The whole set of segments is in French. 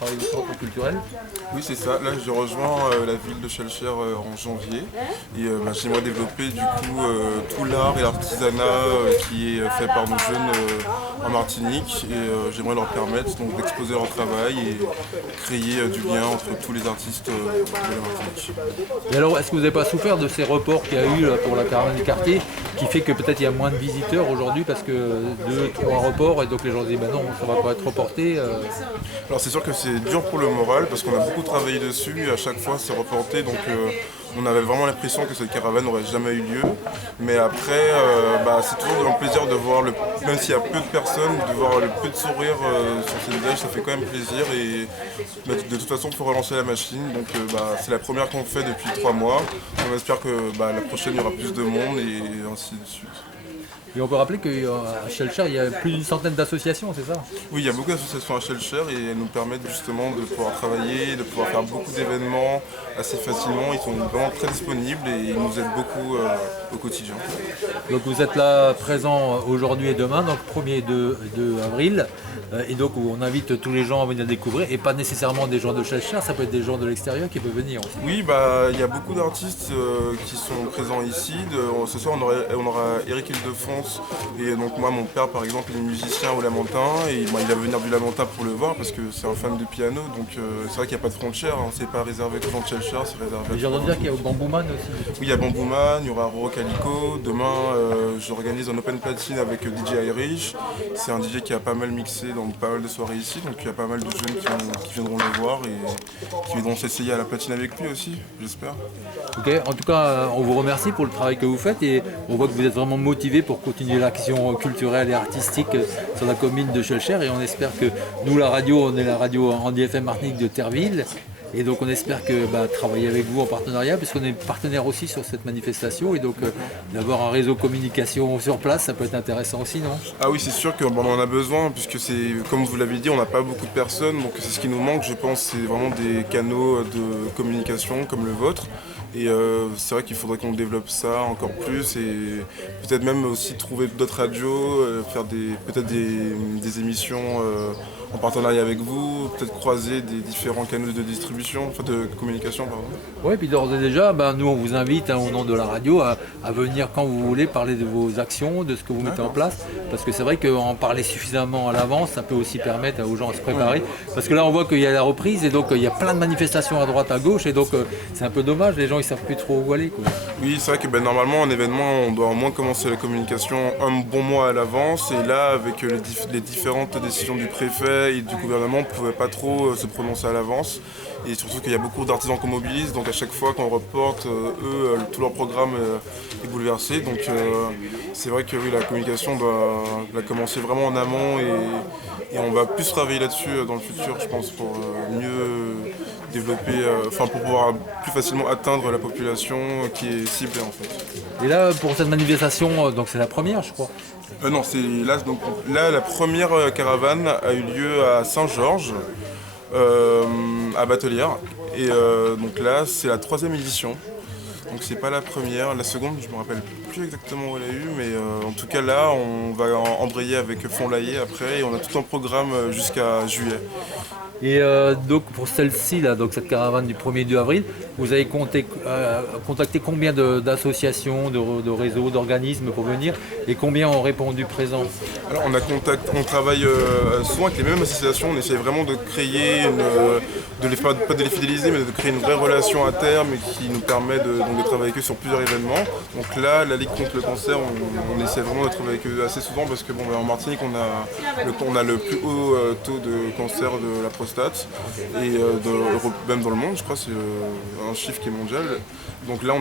travaille au centre culturel. Oui, c'est ça. Là, je rejoins la ville de Schœlcher en janvier. Et j'aimerais développer du coup tout l'art et l'artisanat qui est fait par nos jeunes en Martinique. Et j'aimerais leur permettre donc d'exposer leur travail et créer du lien entre tous les artistes de la Martinique. Et alors, est-ce que vous n'avez pas souffert de ces reports qu'il y a eu là, pour la caravane du quartier, qui fait que peut-être il y a moins de visiteurs aujourd'hui parce que 2-3 reports et donc les gens se disent bah non, ça va pas être reporté. Alors c'est sûr que c'est dur pour le moral parce qu'on a beaucoup travaillé dessus et à chaque fois c'est reporté, donc on avait vraiment l'impression que cette caravane n'aurait jamais eu lieu. Mais après c'est toujours un plaisir de voir, même s'il y a peu de personnes, de voir le peu de sourire sur ces visages, ça fait quand même plaisir. Et de toute façon il faut relancer la machine, donc c'est la première qu'on fait depuis 3 mois. On espère que la prochaine il y aura plus de monde et ainsi de suite. Et on peut rappeler qu'à Schœlcher, il y a plus d'une centaine d'associations, c'est ça? Oui, il y a beaucoup d'associations à Schœlcher et elles nous permettent justement de pouvoir travailler, de pouvoir faire beaucoup d'événements assez facilement. Ils sont vraiment très disponibles et ils nous aident beaucoup au quotidien. Donc vous êtes là présent aujourd'hui et demain, donc 1er et 2 avril. Et donc on invite tous les gens à venir découvrir, et pas nécessairement des gens de Schœlcher, ça peut être des gens de l'extérieur qui peuvent venir aussi. Oui, il y a beaucoup d'artistes qui sont présents ici. Ce soir on aura Eric Ildefons, et donc moi mon père par exemple il est musicien au Lamentin et il va venir du Lamentin pour le voir parce que c'est un fan de piano, donc c'est vrai qu'il n'y a pas de frontières, hein. C'est pas réservé aux gens de Schœlcher, c'est réservé à... J'ai entendu dire qu'il y a au Bambouman aussi. Oui, il y a Bambouman, il y aura Roro Calico. Demain, j'organise un open platine avec DJ Irish. C'est un DJ qui a pas mal mixé dans pas mal de soirées ici, donc il y a pas mal de jeunes qui viendront le voir et qui viendront s'essayer à la platine avec lui aussi, j'espère. Ok, en tout cas, on vous remercie pour le travail que vous faites et on voit que vous êtes vraiment motivé pour continuer l'action culturelle et artistique sur la commune de Schœlcher, et on espère que nous, la radio, on est la radio Andy FM Martinique de Terreville. Et donc on espère que travailler avec vous en partenariat, puisqu'on est partenaire aussi sur cette manifestation, et donc d'avoir un réseau communication sur place, ça peut être intéressant aussi, non? Ah oui, c'est sûr qu'on en a besoin, puisque c'est, comme vous l'avez dit, on n'a pas beaucoup de personnes, donc c'est ce qui nous manque, je pense, c'est vraiment des canaux de communication comme le vôtre. Et c'est vrai qu'il faudrait qu'on développe ça encore plus et peut-être même aussi trouver d'autres radios, faire peut-être des émissions en partenariat avec vous, peut-être croiser des différents canaux de distribution, enfin de communication, pardon. Oui, puis d'ores et déjà, nous on vous invite au nom de la radio à venir quand vous voulez parler de vos actions, de ce que vous mettez en place, parce que c'est vrai qu'en parler suffisamment à l'avance, ça peut aussi permettre aux gens à se préparer, parce que là on voit qu'il y a la reprise et donc il y a plein de manifestations à droite, à gauche, et donc c'est un peu dommage, les gens ils savent plus trop où aller, quoi. Oui, c'est vrai que normalement en événement on doit au moins commencer la communication un bon mois à l'avance, et là avec les différentes décisions du préfet et du gouvernement, on ne pouvait pas trop se prononcer à l'avance. Et surtout qu'il y a beaucoup d'artisans qu'on mobilise, donc à chaque fois qu'on reporte, tout leur programme est bouleversé. Donc c'est vrai que oui, la communication doit commencer vraiment en amont, et on va plus travailler là-dessus dans le futur, je pense, pour mieux développer, pour pouvoir plus facilement atteindre la population qui est ciblée en fait. Et là, pour cette manifestation, donc c'est la première, je crois. Non, c'est là la première caravane a eu lieu à Saint-Georges, à Batelière, et donc là c'est la 3e édition. Donc c'est pas la première, la seconde je me rappelle plus exactement où elle a eu, mais en tout cas là on va embrayer avec Fond-Laillé après, et on a tout un programme jusqu'à juillet. Et donc pour celle-ci, là, donc cette caravane du 1er et 2 avril, vous avez contacté combien d'associations, de réseaux, d'organismes pour venir, et combien ont répondu présent? Alors on travaille souvent avec les mêmes associations, on essaie vraiment de créer, pas de les fidéliser, mais de créer une vraie relation à terme et qui nous permet de travailler avec eux sur plusieurs événements. Donc là, la Ligue contre le cancer, on essaie vraiment de travailler avec eux assez souvent parce que en Martinique, on a le plus haut taux de cancer de la prostate, et même dans le monde, je crois, c'est un chiffre qui est mondial. Donc là,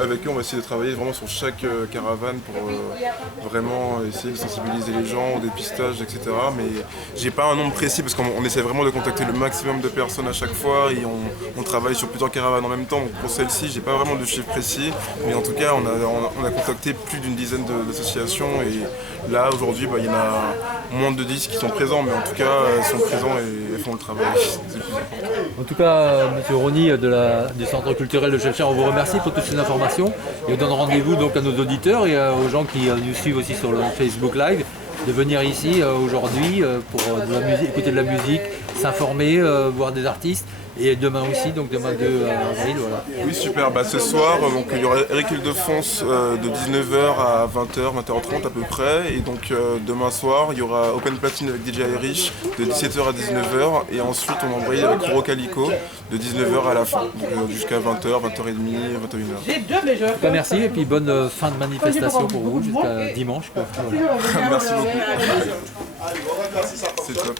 avec eux, on va essayer de travailler vraiment sur chaque caravane pour vraiment essayer de sensibiliser les gens au dépistage, etc. Mais j'ai pas un nombre précis parce qu'on essaie vraiment de contacter le maximum de personnes à chaque fois, et on travaille sur plusieurs caravanes en même temps. Donc pour celle-ci, j'ai pas vraiment de chiffre précis, mais en tout cas, on a contacté plus d'une dizaine d'associations, et là, aujourd'hui, il y en a moins de 10 qui sont présents, mais en tout cas, ils sont présents et font le travail. C'est le plus important. En tout cas, M. Rony du Centre culturel de Schœlcher, on vous remercie pour toutes ces informations, et on donne rendez-vous donc à nos auditeurs et aux gens qui nous suivent aussi sur le Facebook Live de venir ici aujourd'hui pour écouter de la musique, s'informer, voir des artistes. Et demain aussi, donc demain 2 avril, voilà. Oui, super. Ce soir, donc, il y aura Eric Ildefonse de 19h à 20h, 20h30 à peu près. Et donc demain soir, il y aura Open Platine avec DJ Irish de 17h à 19h. Et ensuite, on embraye avec Roro Calico de 19h à la fin. Donc jusqu'à 20h, 20h30, 21h. En tout cas, merci et puis bonne fin de manifestation pour vous jusqu'à dimanche, quoi. Voilà. Merci beaucoup. C'est top.